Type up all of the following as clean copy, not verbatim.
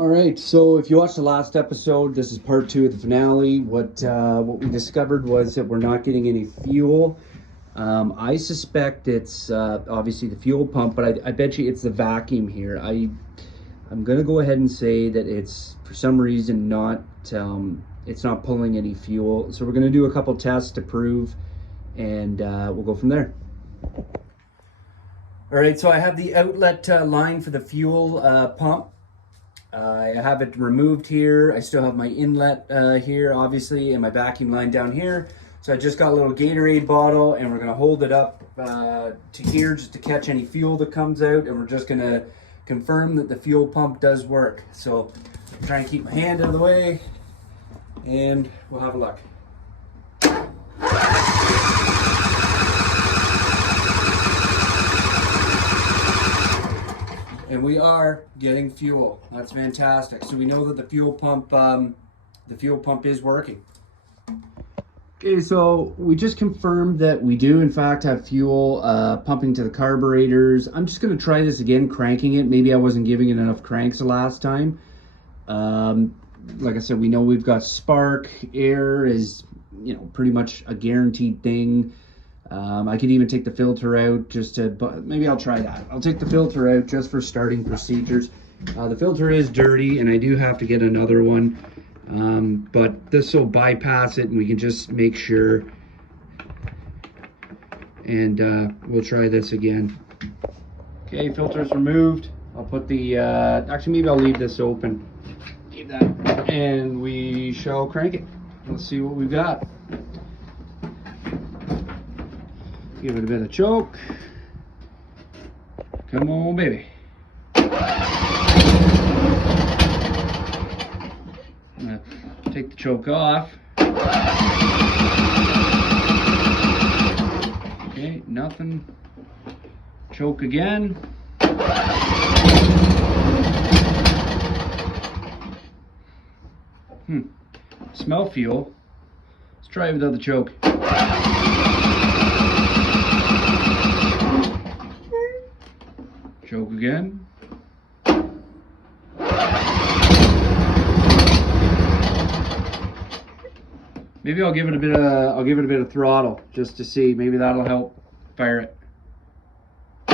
All right, so if you watched the last episode, this is part two of the finale. What we discovered was that we're not getting any fuel. I suspect it's obviously the fuel pump, but I bet you it's the vacuum here. I'm gonna go ahead and say that it's for some reason not it's not pulling any fuel. So we're gonna do a couple tests to prove, and we'll go from there. All right, so I have the outlet line for the fuel pump. I have it removed here. I still have my inlet here, obviously, and my vacuum line down here. So I just got a little Gatorade bottle, and we're gonna hold it up to here just to catch any fuel that comes out, and we're just gonna confirm that the fuel pump does work. So I'm trying to keep my hand out of the way, and we'll have a look. And we are getting fuel. That's fantastic. So we know that the fuel pump is working. Okay, so we just confirmed that we do in fact have fuel pumping to the carburetors. I'm just going to try this again, cranking it. Maybe I wasn't giving it enough cranks the last time. Like I said, we know we've got spark. Air is, pretty much a guaranteed thing. I could even take the filter out but maybe I'll try that. I'll take the filter out just for starting procedures. The filter is dirty and I do have to get another one, but this will bypass it and we can just make sure, and we'll try this again. Okay, filter's removed. I'll put the, actually maybe I'll leave this open. Leave that, and we shall crank it. Let's see what we've got. Give it a bit of choke. Come on, baby. I'm gonna take the choke off. Okay, nothing. Choke again. Smell fuel. Let's try it without the choke. Choke again. Maybe I'll give it a bit of throttle just to see. Maybe that'll help fire it. I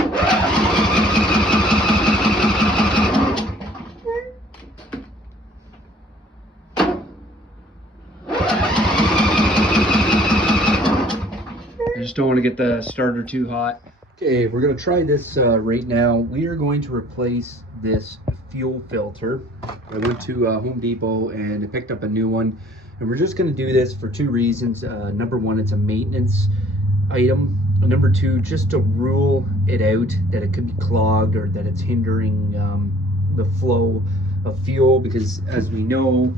just don't want to get the starter too hot. Okay, we're going to try this right now. We are going to replace this fuel filter. I went to Home Depot and I picked up a new one. And we're just going to do this for two reasons. Number one, it's a maintenance item. Number two, just to rule it out that it could be clogged or that it's hindering the flow of fuel. Because as we know,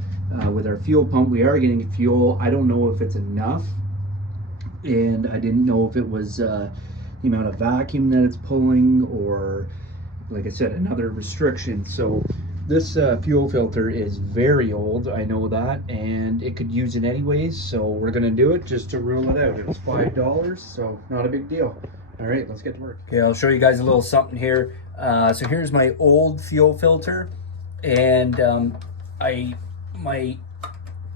with our fuel pump, we are getting fuel. I don't know if it's enough. And I didn't know if it was the amount of vacuum that it's pulling, or like I said, another restriction. So this fuel filter is very old, I know that, and it could use it anyways, so we're gonna do it just to rule it out. It was $5, so not a big deal. All right, let's get to work. Okay, I'll show you guys a little something here. So here's my old fuel filter, and my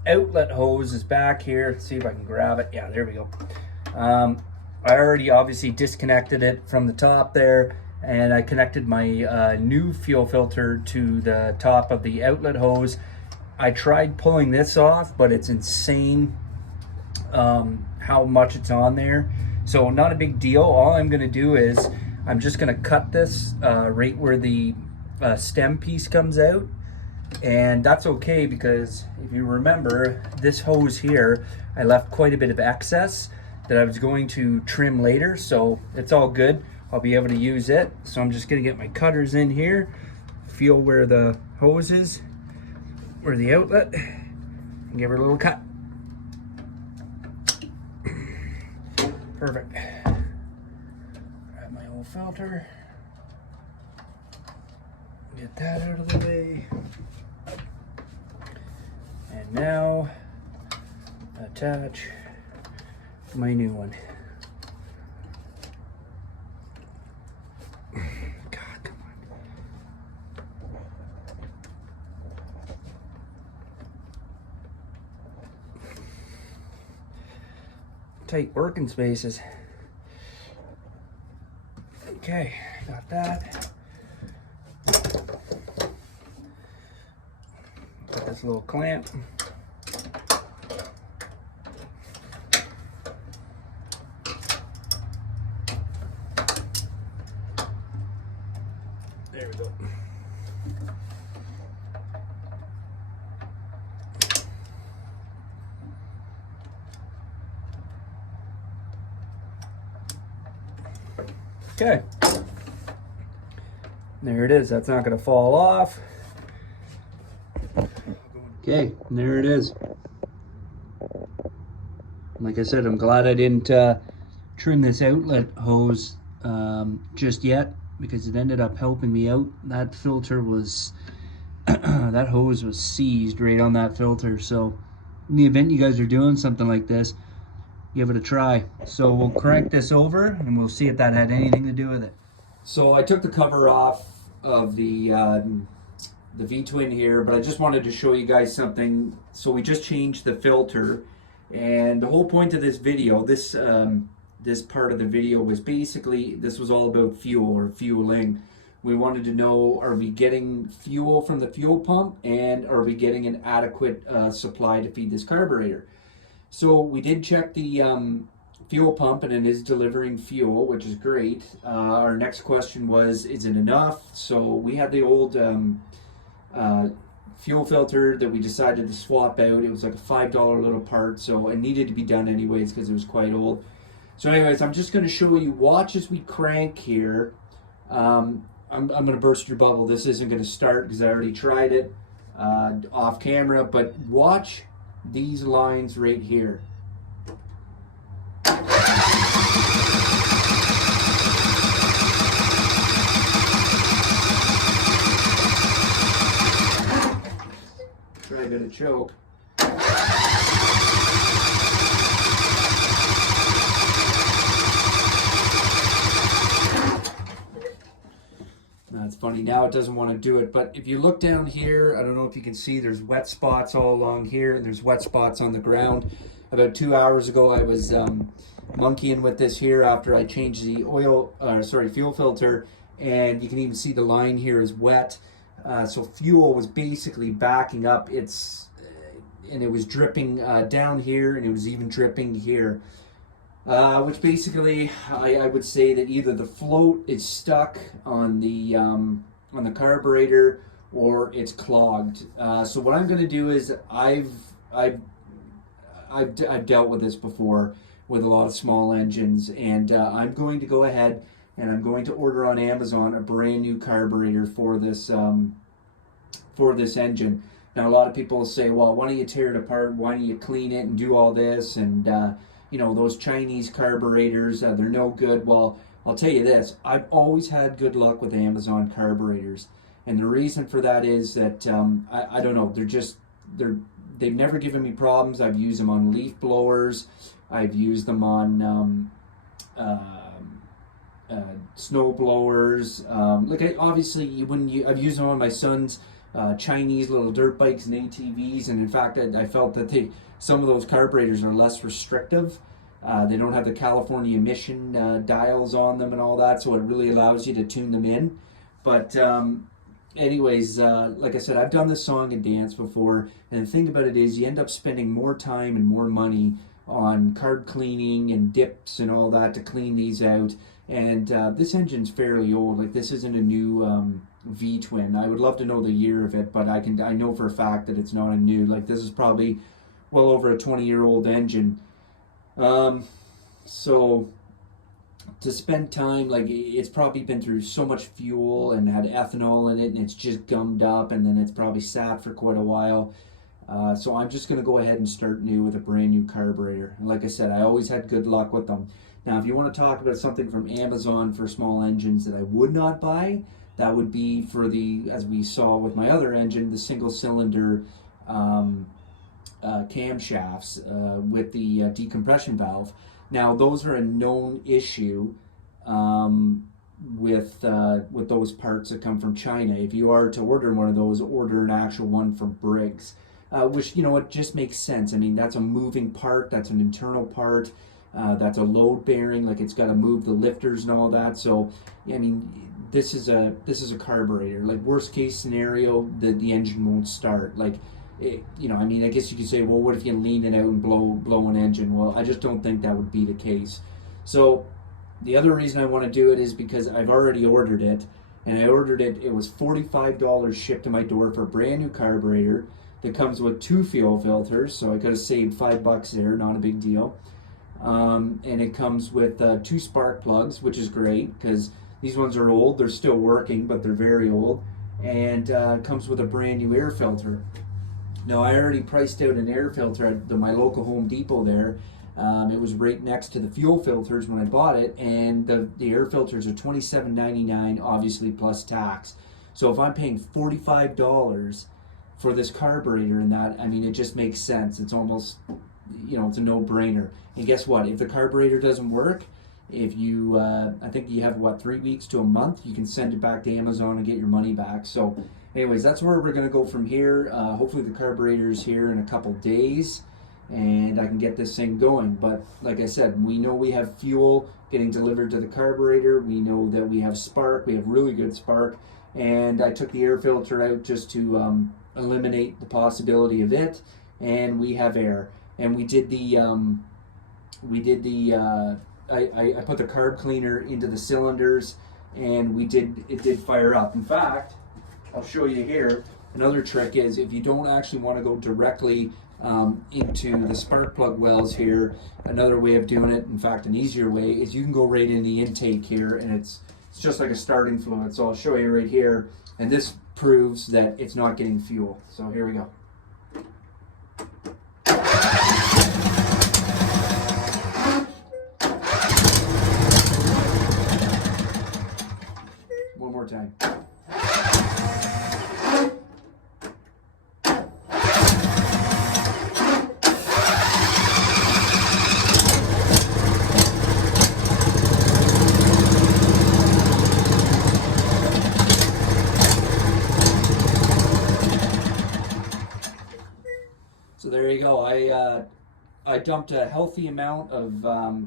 outlet hose is back here. Let's see if I can grab it. Yeah, there we go. I already obviously disconnected it from the top there, and I connected my new fuel filter to the top of the outlet hose. I tried pulling this off, but it's insane how much it's on there. So not a big deal. All I'm gonna do is I'm just gonna cut this right where the stem piece comes out. And that's okay, because if you remember, this hose here, I left quite a bit of excess that I was going to trim later, so it's all good. I'll be able to use it. So I'm just gonna get my cutters in here, feel where the hose is, where the outlet, and give her a little cut. Perfect. Grab my old filter, get that out of the way. And now attach my new one. God, come tight working spaces. Okay, got that. Got this little clamp. There we go. Okay. There it is. That's not going to fall off. Okay, there it is. Like I said, I'm glad I didn't trim this outlet hose just yet, because it ended up helping me out. That filter was, that hose was seized right on that filter. So in the event you guys are doing something like this, give it a try. So we'll crank this over and we'll see if that had anything to do with it. So I took the cover off of the V-twin here, but I just wanted to show you guys something. So we just changed the filter, and the whole point of this video, this part of the video was basically, this was all about fuel or fueling. We wanted to know, are we getting fuel from the fuel pump, and are we getting an adequate supply to feed this carburetor? So we did check the fuel pump, and it is delivering fuel, which is great. Our next question was, is it enough? So we had the old fuel filter that we decided to swap out. It was like a $5 little part, so it needed to be done anyways because it was quite old. So anyways, I'm just going to show you, watch as we crank here. I'm going to burst your bubble. This isn't going to start because I already tried it off camera, but watch these lines right here. Try a bit of choke. That's funny, now it doesn't want to do it, but if you look down here, I don't know if you can see, there's wet spots all along here, and there's wet spots on the ground. About 2 hours ago, I was monkeying with this here after I changed the fuel filter, and you can even see the line here is wet. So fuel was basically backing up, and it was dripping down here, and it was even dripping here. Which basically, I would say that either the float is stuck on the carburetor, or it's clogged. So what I'm going to do is, I've dealt with this before with a lot of small engines, and I'm going to go ahead and I'm going to order on Amazon a brand new carburetor for this engine. Now a lot of people will say, well, why don't you tear it apart? Why don't you clean it and do all this? And you know, those Chinese carburetors, they're no good. Well, I'll tell you this, I've always had good luck with Amazon carburetors. And the reason for that is that, I don't know, they've never given me problems. I've used them on leaf blowers. I've used them on snow blowers. Obviously, I've used them on my son's Chinese little dirt bikes and ATVs. And in fact, I felt that some of those carburetors are less restrictive. They don't have the California emission dials on them and all that, so it really allows you to tune them in. But anyways, like I said, I've done this song and dance before, and the thing about it is you end up spending more time and more money on carb cleaning and dips and all that to clean these out. And this engine's fairly old. Like, this isn't a new V-twin. I would love to know the year of it, but I know for a fact that it's not a new. Like, this is probably well over a 20-year-old engine. So to spend time, like, it's probably been through so much fuel and had ethanol in it, and it's just gummed up, and then it's probably sat for quite a while. So I'm just going to go ahead and start new with a brand new carburetor. And like I said, I always had good luck with them. Now, if you want to talk about something from Amazon for small engines that I would not buy, that would be for the, as we saw with my other engine, the single cylinder camshafts with the decompression valve. Now, those are a known issue with those parts that come from China. If you are to order one of those, order an actual one from Briggs, which, you know, it just makes sense. I mean, that's a moving part, that's an internal part. That's a load bearing, like it's got to move the lifters and all that. So I mean, this is a carburetor. Like worst case scenario, the engine won't start. Like you know, I mean, I guess you could say, well, what if you lean it out and blow an engine? Well, I just don't think that would be the case. So the other reason I want to do it is because I've already ordered it, and I ordered it. It was $45 shipped to my door for a brand new carburetor that comes with 2 fuel filters. So I could have saved $5 there, not a big deal. And it comes with 2 spark plugs, which is great because these ones are old. They're still working, but they're very old. And it comes with a brand new air filter. Now, I already priced out an air filter at my local Home Depot there. It was right next to the fuel filters when I bought it, and the air filters are $27.99, obviously plus tax. So if I'm paying $45 for this carburetor and that, I mean, it just makes sense. It's almost, you know, it's a no-brainer. And guess what? If the carburetor doesn't work, if you, I think you have, what, 3 weeks to a month, you can send it back to Amazon and get your money back. So anyways, that's where we're going to go from here. Hopefully the carburetor is here in a couple days and I can get this thing going. But like I said, we know we have fuel getting delivered to the carburetor. We know that we have spark. We have really good spark. And I took the air filter out just to eliminate the possibility of it. And we have air. And we did the, I put the carb cleaner into the cylinders, and it did fire up. In fact, I'll show you here. Another trick is if you don't actually want to go directly into the spark plug wells here, another way of doing it, in fact an easier way, is you can go right in the intake here, and it's just like a starting fluid. So I'll show you right here, and this proves that it's not getting fuel. So here we go. One more time. So there you go. I dumped a healthy amount of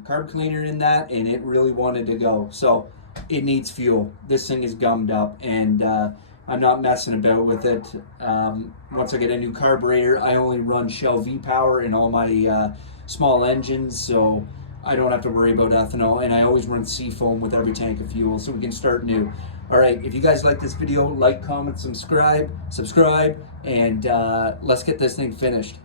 carb cleaner in that, and it really wanted to go. So it needs fuel. This thing is gummed up, and I'm not messing about with it. Once I get a new carburetor, I only run Shell V-Power in all my small engines, so I don't have to worry about ethanol, and I always run Seafoam with every tank of fuel, so we can start new. All right, if you guys like this video, like, comment, subscribe, and let's get this thing finished.